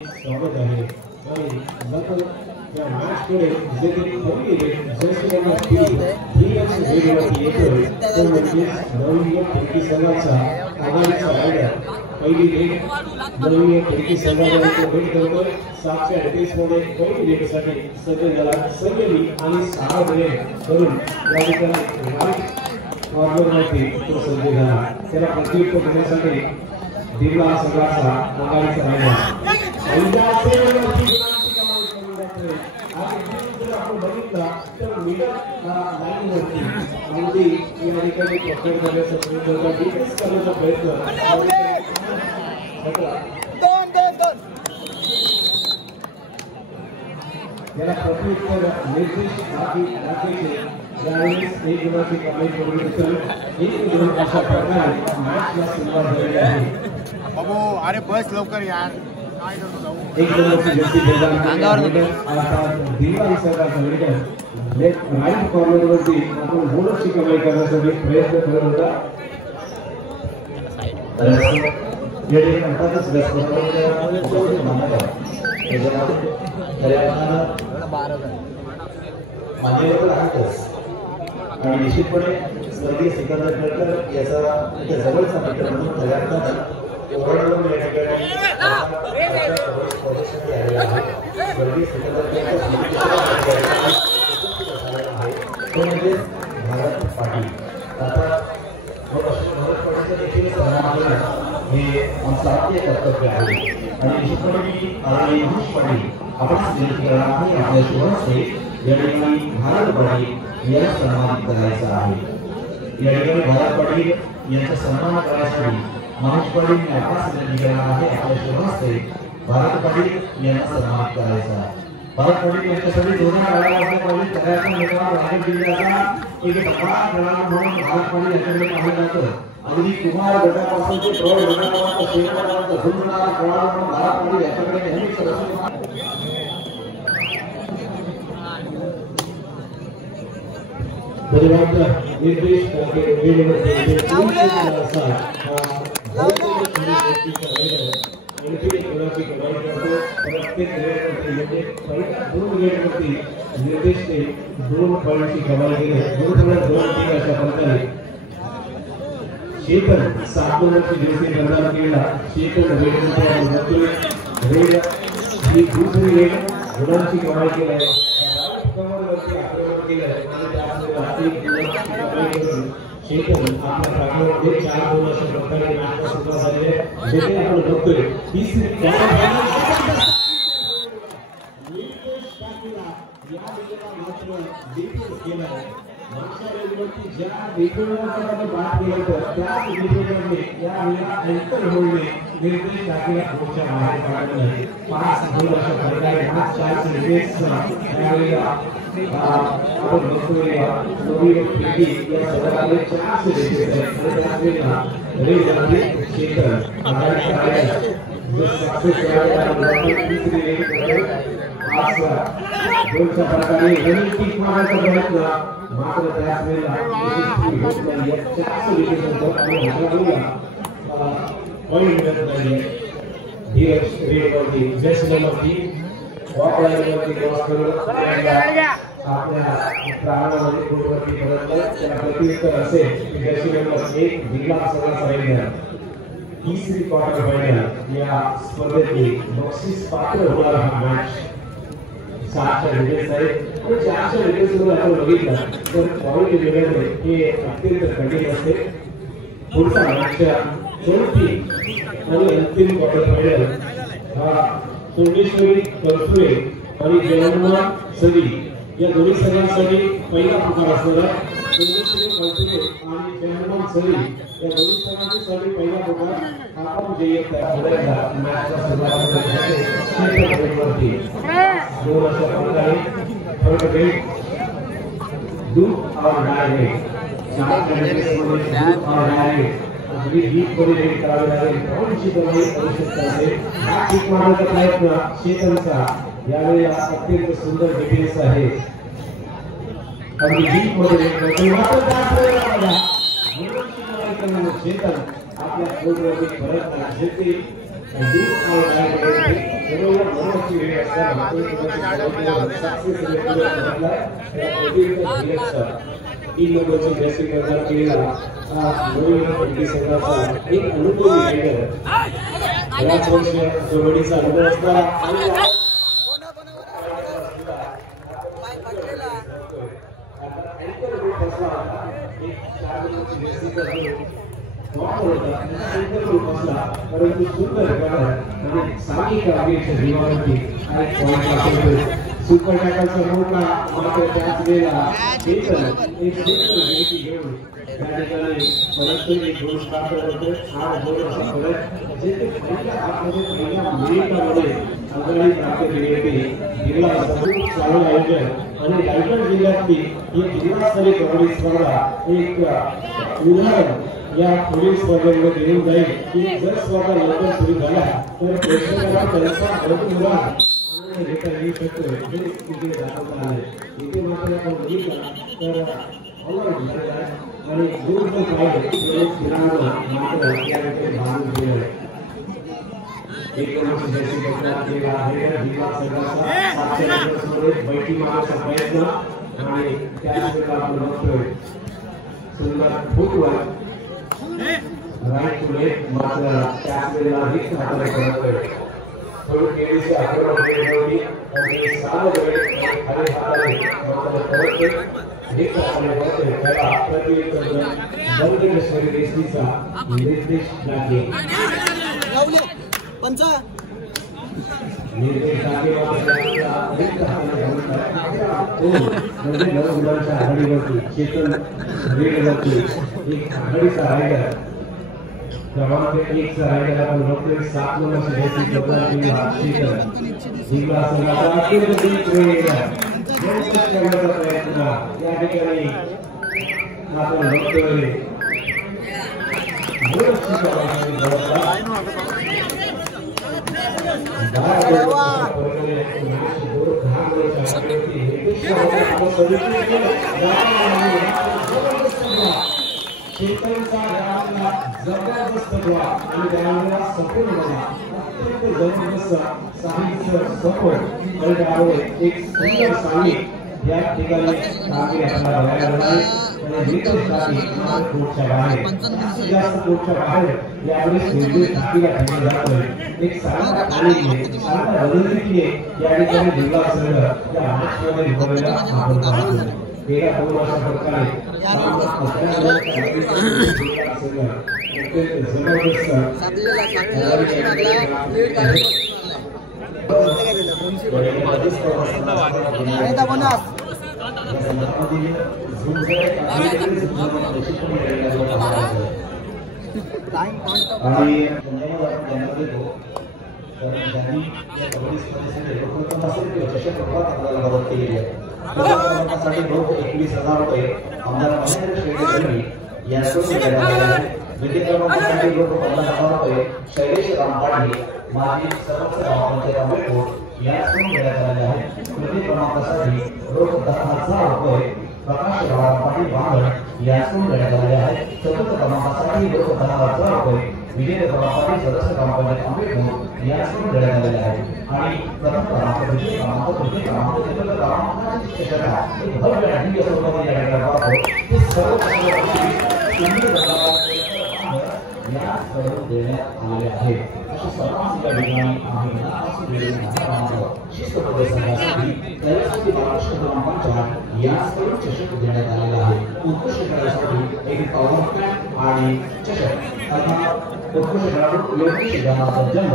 स्वागत आहे आणि नंतर या मॅचकडे देखील पहिली जयश्रीराम धीरज वेगवरती येतोय तो म्हणजे नवनीय फिरकी संघाचा आघाडीचा रायडर पहिली रेड नवनीय फिरकी संघाला भेट करतोय 738 मध्ये पहिली रेडसाठी सज्ज झाला संजली आणि 6 रेड करून या ठिकाणी राईट कॉर्नरवरती तो सज्ज झाला त्याला प्रत्युत्तर देण्यासाठी दिवला संघाचा आघाडीचा रायडर याला प्रत्युत्तर निर्देश यावेळेस एक गुणाची कमाई करून एक गुण अशा प्रकारे मॅचला सुरुवात झालेली आहे. अरे बस लवकर यार एक नंबरची जर्सी दिवाळी सरकारचा लीडर राईट कॉर्नरवरती आपण बोनसची कमाई करण्यासाठी प्रयत्न करत होता. आणि निश्चितपणे स्वर्गीय सिकंदर केळकर याचा जवळचा मित्र म्हणून तयार भारत पाटील आता हे आमचं आत्मीय कर्तव्य आहे आणि निश्चितपणे पाटील आपण आपल्या शुभाचे या ठिकाणी भारत पाटील याला सन्मानित करायचा आहे. या ठिकाणी भारत पाटील यांचा सन्मान करण्यासाठी महेश पाटील आकाश निघाला आहे. आपल्या शुभाचे भारत पाटील यांना सन्मान करायचा. भारत पाटील यांच्यासाठी दोन्ही काळाला असल्या पाहिजे सगळ्याचा नेता रायगड जिल्ह्याचा एक टप्पा खेळाडू म्हणून भारत पाटील यांच्याकडे पाहिलं जातं. अगदी कुमार गटापासून ते प्रौढ गटापर्यंत शेतकऱ्यांपर्यंत झुंजणारा खेळाडू म्हणून भारत पाटील यांच्याकडे नेहमीच निर्देश दोन पॉईंटची कमाई केली. अशा प्रकारे शेतन 7 नंबरची जर्सी प्रदान केला. शेतन रेड ही दुसरी रेड गुणांची कमाई केली आहे. शेतन आपल्या ट्रॅकमध्ये 4 गोल अशा प्रकारे मॅचला सुरुवात झाली आहे. देखील आपण बघतोय तिसरी मात्र त्याच वेळेला धीरज रेडवरती जयश्रीरामवरती वॉकलाईनवरती क्रॉस करून आपल्या प्राणामध्ये कोटवरती परतलं. त्याला प्रत्युत्तर असेल जयश्रीरामवर एक दिग्गज संघाचा राहिला. तिसरी क्वार्टर फायनल या स्पर्धेतली बक्षीस पात्र होणारा हा मॅच 7च्या डिटेल्स आहेत आणि 4च्या डिटेल्स जर आपण बघितलं तर पॉईंट मिळवणे हे अत्यंत कठीण असते. पुढचा मॅचच्या चौथी आणि अंतिम क्वार्टर फायनल हा सोमेश्वरी करसुळे आणि जयन्मा सदी या दोन्ही संघांसाठी पहिला पुकार असणारा सोमेश्वरी करसुळे आणि जयन्मा सदी या दोन्ही संघांसाठी पहिला पुकार आपण जय्यत मॅचला सुरुवात करण्यासाठी दोन अशा प्रकारे थर्ड रेड दूध और डायरेक्ट 4 दूध और डायरेक्ट अगदी डीप मध्ये रेड करावे लागेल. थोडीशी कमी आवश्यकता असेल. हा किक मारण्याचा प्रयत्न शेतनचा यावेळेला अत्यंत सुंदर डिफेन्स आहे. अगदी डीप मध्ये रेड शेतन आपल्या गोलवरती परत जिथे तीन नंबरची जर्सी प्रदान केलेला एक अनुभवी रायडर बऱ्याच वर्ष जोडीचा अनुभव असणारा परंतु सुंदर सामी कामगिरीच्या जीवावरती सुपर टॅकलचा मोठा मात्र त्याच वेळेला एक घेऊन त्या ठिकाणी परत एक गोल प्राप्त करतो. हा गोल असा परत जे ते पहिल्या हातमध्ये पहिल्या मिनिटामध्ये आघाडी प्राप्त केली होती. जिल्हा चालू आयोजन आणि रायगड जिल्ह्यातली ही जिल्हास्तरीय कबड्डी स्पर्धा एक उदाहरण या पुढील स्पर्धेमध्ये घेऊन जाईल की जर स्पर्धा लवकर सुरू झाल्या तर प्रेक्षकांना त्यांचा भरपूर घेता येऊ शकतो. हे तिथे दाखवता आले. इथे मात्र आपण बघितलं तर आणि दूर पण पाहिजे मात्र या बांधून गेलं. एक जर्सी प्रदान केला आहे जिल्हा संघाचा बैठी मारण्याचा प्रयत्न आणि त्याच वेळेला आपण बघतोय सुंदर फुटवर्क राईट टू लेफ्ट मात्र त्याच वेळेला रिक्त हाताने करतोय. थोडी केळीची आक्रमण केली होती आणि सारे वेळ खाली हाताने मात्र करतोय रिक्त हाताने करतोय. त्याला प्रतिउत्तर बंदकेश्वरी देशनीचा निर्देश लागले. निर्देश लागले मात्र रिक्त हाताने म्हणजे 9 मुलांच्या आघाडीवरती चेतन रेडवरती एक आघाडीचा रायडर क्रमांक 1 चा रायडर आपण बघतोय. 7 नंबरची जर्सी प्रदान केली चेतन जिल्हा संघाचा अत्यंत डीप रेडर करण्याचा प्रयत्न या ठिकाणी आपण बघतोय. जबरदस्त आणि त्याला सपोर्ट झाला. अत्यंत जबरदस्त साहित्य सपोर्ट एक सुंदर साहित्य या ठिकाणी कामगिरी आपल्याला बघायला मिळाली. आणि रितेश टाकी कोर्टच्या बाहेर जास्त कोर्टच्या बाहेर यावेळेस निर्देश टाकीला ठेवला जातोय. एक चांगला तालीम चांगला रणनीतीने या ठिकाणी जिल्हा संघ या मॅचमध्ये विभागलेला आपण पाहतो. गेल्या 2 वर्षाप्रकारे साठी रोख 21,000 रुपये आमदार महेंद्र शेट्टी यांच्याकडून देण्यात आले आहेत. विधी क्रमांकासाठी रोख 15,000 रुपये शैलेश रामपाडी माजी सरपंच गावांचे रामेकोट यांच्याकडून देण्यात आले आहेत. विधी क्रमांकासाठी रोख 10,000 रुपये प्रकाश रामपाडी बांधण यांच्याकडून देण्यात आले आहेत. चतुर्थ क्रमांकासाठी रोख 10,000 रुपये विजय क्रमांकासाठी सदस्य ग्रामपंचायत आंबेडकर यांच्याकडून देण्यात आलेले आहेत. आणि प्रथम क्रमांक द्वितीय क्रमांक तृतीय क्रमांक चतुर्थ क्रमांकाची शक्यता एक भव्य राजकीय स्वरूपामध्ये या ठिकाणी पाहतो. ते सर्व या सर्व देण्यात आलेले आहेत. अशा सर्वांच्या ठिकाणी आम्ही शिस्तबद्ध संघासाठी कैलासवासी बाळकृष्ण क्रमांकाच्या यांच्याकडून चषक देण्यात आलेला आहे. उत्कृष्ट खेळासाठी एक पॉवर आणि चषक अर्थात उत्कृष्ट खेळाडू लोकेश जनार्दन जंग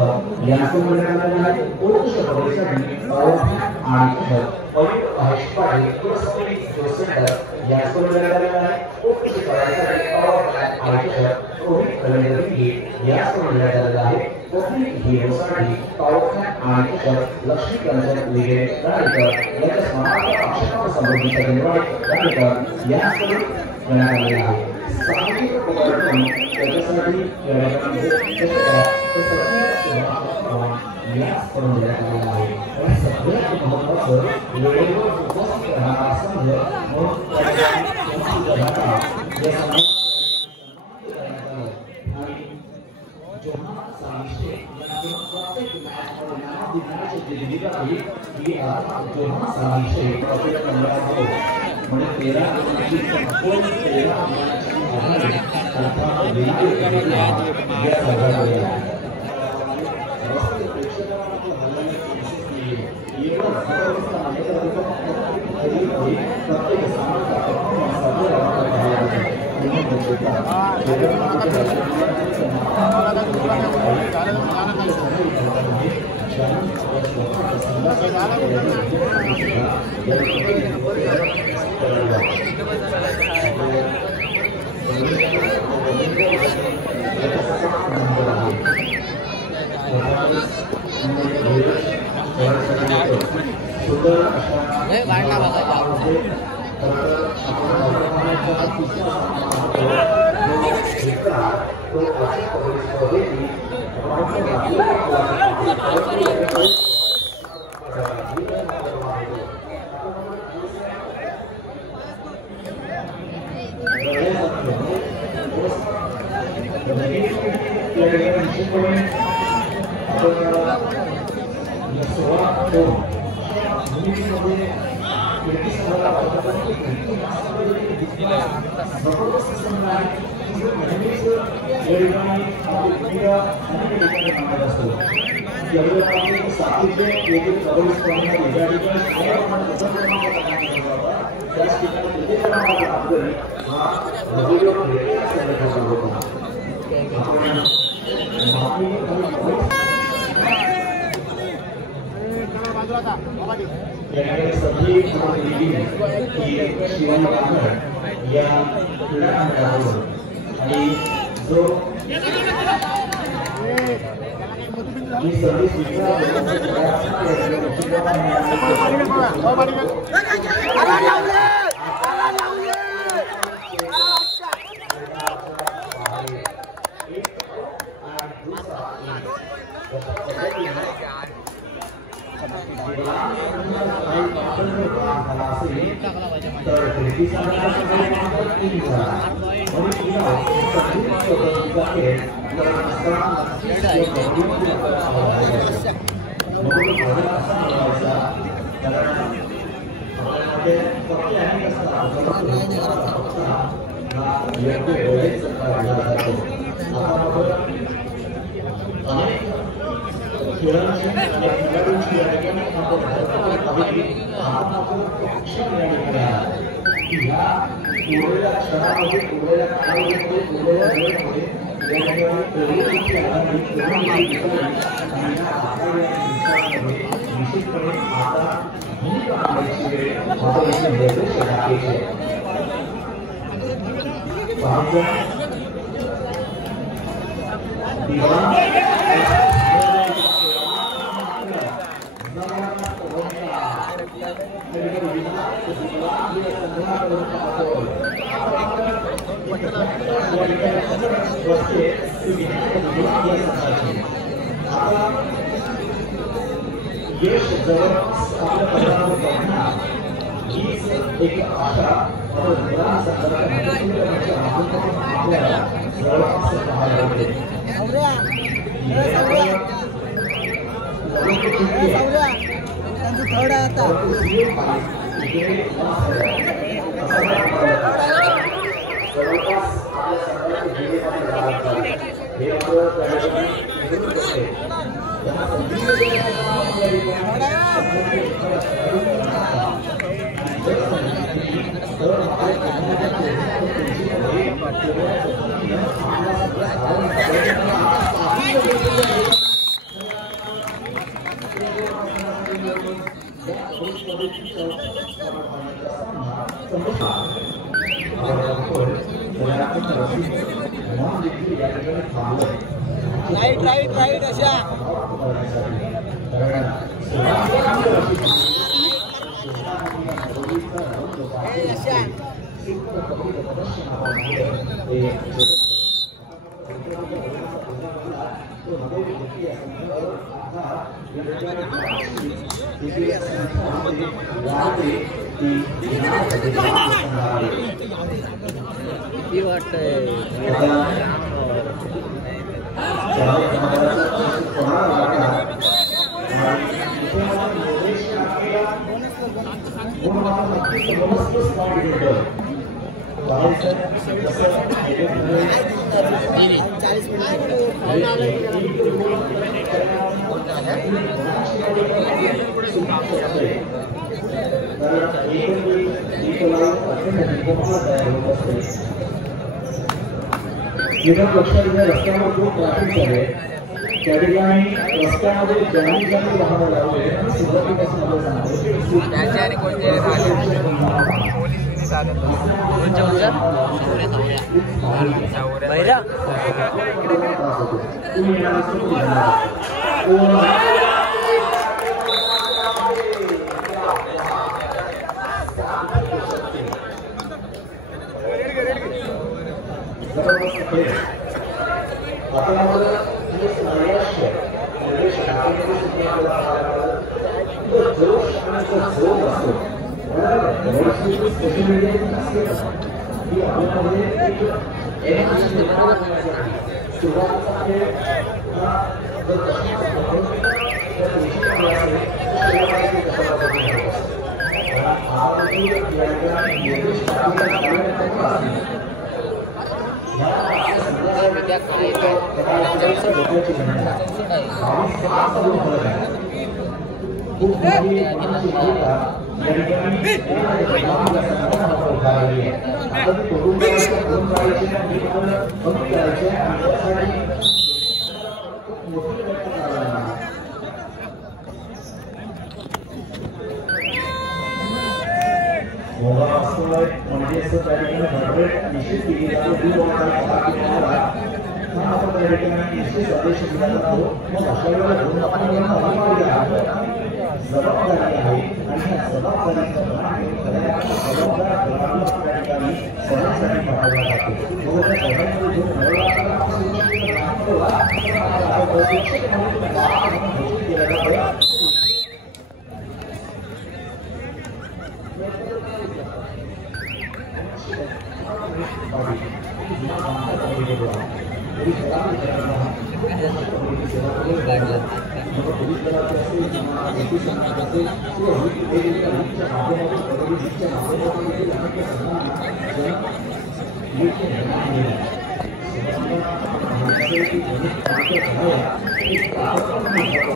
यांच्याकडून देण्यात आलेला आहे. उत्कृष्ट कबड्डीसाठी पॉवर आणि चषक पवित्र महेश पाटील पुरस्कृत जोसेंडर यांच्याकडून देण्यात आलेला आहे. उत्कृष्ट खेळाडूसाठी पॉवर आणि चषक रोहित कलेंडर यांच्याकडून देण्यात आलेला आहे. कोकणी हिरोसाठी पॉवर आणि चषक लक्ष्मी रंजन लिगे राणीकर यांच्या स्मरणार्थ अक्षर समृद्धीचा निर्वाह राणीकर यांच्याकडून देण्यात आलेला आहे. सामाजिक उपक्रम त्याच्यासाठी याचकडून देण्यात आलेला आहे. आणि सगळ्यात महत्त्वाचं वेळेवर उपस्थित राहणारा संघ आणि जेव्हा 600 दिनाची दिलेली ही जेव्हा साविषयी प्रॉफिट नंबर म्हणजे 13 सभी या आणि जो यश जवळपास आपल्या पदावर बघणार हीच एक आशा आपल्याला जवळपास पाहायला मिळते. राईट अशा वाटतंय लक्षात घ्या रस्त्यावर जो ट्रॅफिक आहे त्या ठिकाणी रस्त्यामध्ये ज्यांनी ज्यांनी वाहनं लावले सुरुवातीपासून जबाबदारी आहे आणि या जबाबदारीसाठी पाठवला जातो।